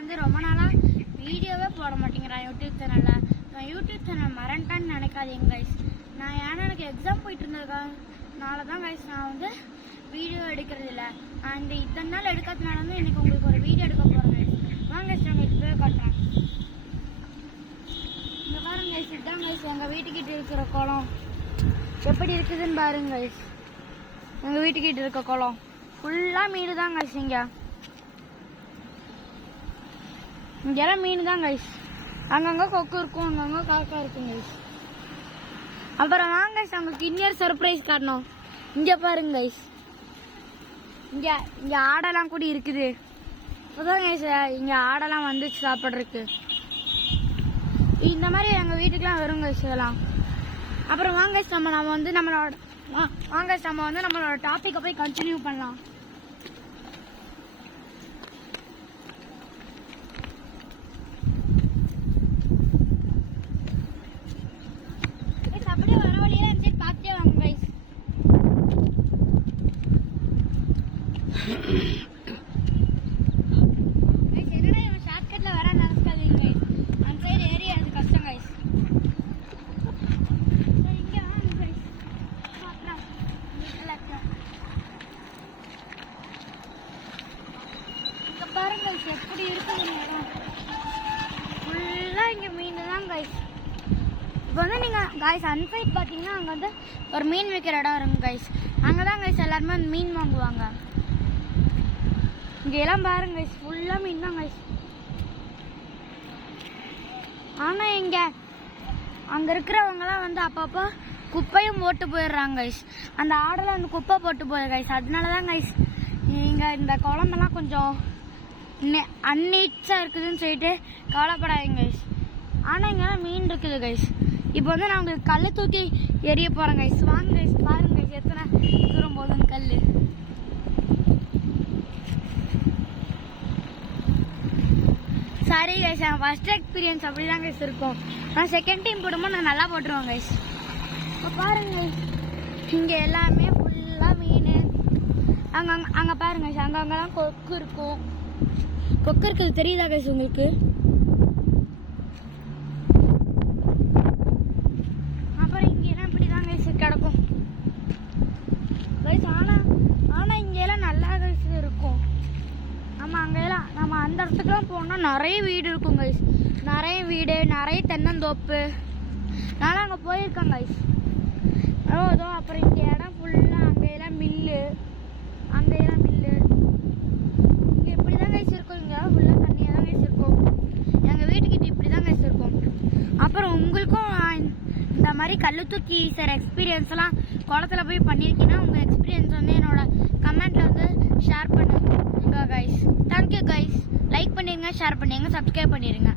வந்து ரொம்ப நாளாக வீடியோவே போட மாட்டேங்கிறான் யூடியூப் சேனலில். நான் யூடியூப் சேனல் மறந்துட்டான்னு நினைக்காதீங்க கைஸ். நான் ஏன்னா எனக்கு எக்ஸாம் போயிட்டு இருந்ததுனால தான் கைஸ் நான் வந்து வீடியோ எடுக்கிறது இல்லை. அந்த இத்தனை நாள் எடுக்கிறதுனால வந்து எனக்கு உங்களுக்கு ஒரு வீடியோ எடுக்க போகிறேன் கைஸ். வாங்க கைஸ் உங்களுக்கு போய் காட்டுறேன். இந்த பாருங்க கைஸ், இதுதான் கைஸ் எங்கள் வீட்டுக்கிட்ட இருக்கிற குளம் எப்படி இருக்குதுன்னு பாருங்க கைஸ். எங்கள் வீட்டுக்கிட்ட இருக்க குளம் ஃபுல்லாக மீன் தான் கைஸ். இங்கெல்லாம் மீன் தான் கைஸ். அங்கங்கே கொக்கு இருக்கும், அங்கங்கே காக்கா இருக்கும் கைஸ். அப்புறம் வாங்க கைஸ் அவங்களுக்கு இன்னொரு சர்ப்ரைஸ் காட்டணும். இங்கே பாருங்க கைஸ், இங்கே ஆடெல்லாம் கூட இருக்குது. இப்போதான் கைஸ் இங்கே ஆடெல்லாம் வந்துச்சு சாப்பிட்றதுக்கு. இந்த மாதிரி எங்கள் வீட்டுக்கெலாம் வரும் கைஸ் இதெல்லாம். அப்புறம் வாங்க கைஸ் நம்ம வந்து நம்மளோட டாப்பிக்கை போய் கண்டினியூ பண்ணலாம். அப்படியே வர வழியில இருந்து பார்த்துட்டே வாங்க கைஸ். என்னடா இவன் ஷார்ட்கட்ல வர நடக்காதீங்க கைஸ். அந்த சைடு ஏரியா அது கஷ்டம் கைஸ். இங்க வாங்க கைஸ். இங்க பாருங்க கைஸ் எப்படி இருக்குது ஃபுல்லா இங்க மீன் தான் கைஸ். இப்போ வந்து நீங்கள் கைஸ் அன்சைட் பார்த்தீங்கன்னா அங்கே வந்து ஒரு மீன் விற்கிற இடம் இருக்கும் கைஸ். அங்கே தான் கைஸ் எல்லாருமே வந்து மீன் வாங்குவாங்க. இங்கே எல்லாம் பாருங்க கைஸ் ஃபுல்லாக மீன் தான் கைஸ். ஆனால் இங்கே அங்கே இருக்கிறவங்கலாம் வந்து அப்பப்போ குப்பையும் போட்டு போயிடுறாங்க கைஸ். அந்த ஆடெல்லாம் வந்து குப்பை போட்டு போயிடுது கைஸ். அதனால தான் கைஸ் இங்கே இந்த குழம்பெல்லாம் கொஞ்சம் அன்னீட்ஸாக இருக்குதுன்னு சொல்லிட்டு கவலைப்படாதீங்க கைஸ். ஆனால் இங்கெல்லாம் மீன் இருக்குது கைஸ். இப்போ வந்து நான் உங்களுக்கு கல் தூக்கி எரிய போகிறேன் கைஸ். வாங்க கைஸ் பாருங்க கைஸ் எத்தனை தூரம் போதும் கல். சரி கைஸ், என் ஃபர்ஸ்ட் எக்ஸ்பீரியன்ஸ் அப்படி தான் கைஸ் இருக்கும். நான் செகண்ட் டைம் போடும்போது நான் நல்லா போட்டுருவேன் கைஸ். இப்போ பாருங்க கைஸ் இங்கே எல்லாமே ஃபுல்லாக மீன். அங்கே பாருங்க கைஸ் அங்கங்கெல்லாம் கொக்கு இருக்கும். கொக்கு இருக்குது தெரியுதா கைஸ் உங்களுக்கு? கிடக்கும் கைஸ். ஆனால் இங்கெல்லாம் நல்லா கைஸ் இருக்கும். நம்ம அந்த இடத்துக்குலாம் போனால் நிறைய வீடு இருக்கும் கைஸ். நிறைய வீடு, நிறைய தென்னந்தோப்பு. நானும் அங்கே போயிருக்கேன் கைஸ். அதோ அப்புறம் இங்கே இடம் ஃபுல்லாக அங்கெல்லாம் மில்லு. இங்கே இப்படி தான் கைஸ் இருக்கும். இங்கே ஃபுல்லாக தண்ணியாக தான் கைஸ் இருக்கும். எங்கள் வீட்டுக்கிட்ட இப்படி தான் கைஸ் இருக்கும். அப்புறம் உங்களுக்கும் இந்த மாதிரி கல்லு தூக்கி சார் எக்ஸ்பீரியன்ஸ்லாம் குளத்துல போய் பண்ணியிருக்கீங்கன்னா உங்கள் எக்ஸ்பீரியன்ஸ் வந்து என்னோட கமெண்ட்ல வந்து ஷேர் பண்ணுங்க கைஸ். Thank you guys. லைக் பண்ணிடுங்க, ஷேர் பண்ணிடுங்க, சப்ஸ்கிரைப் பண்ணிடுங்க.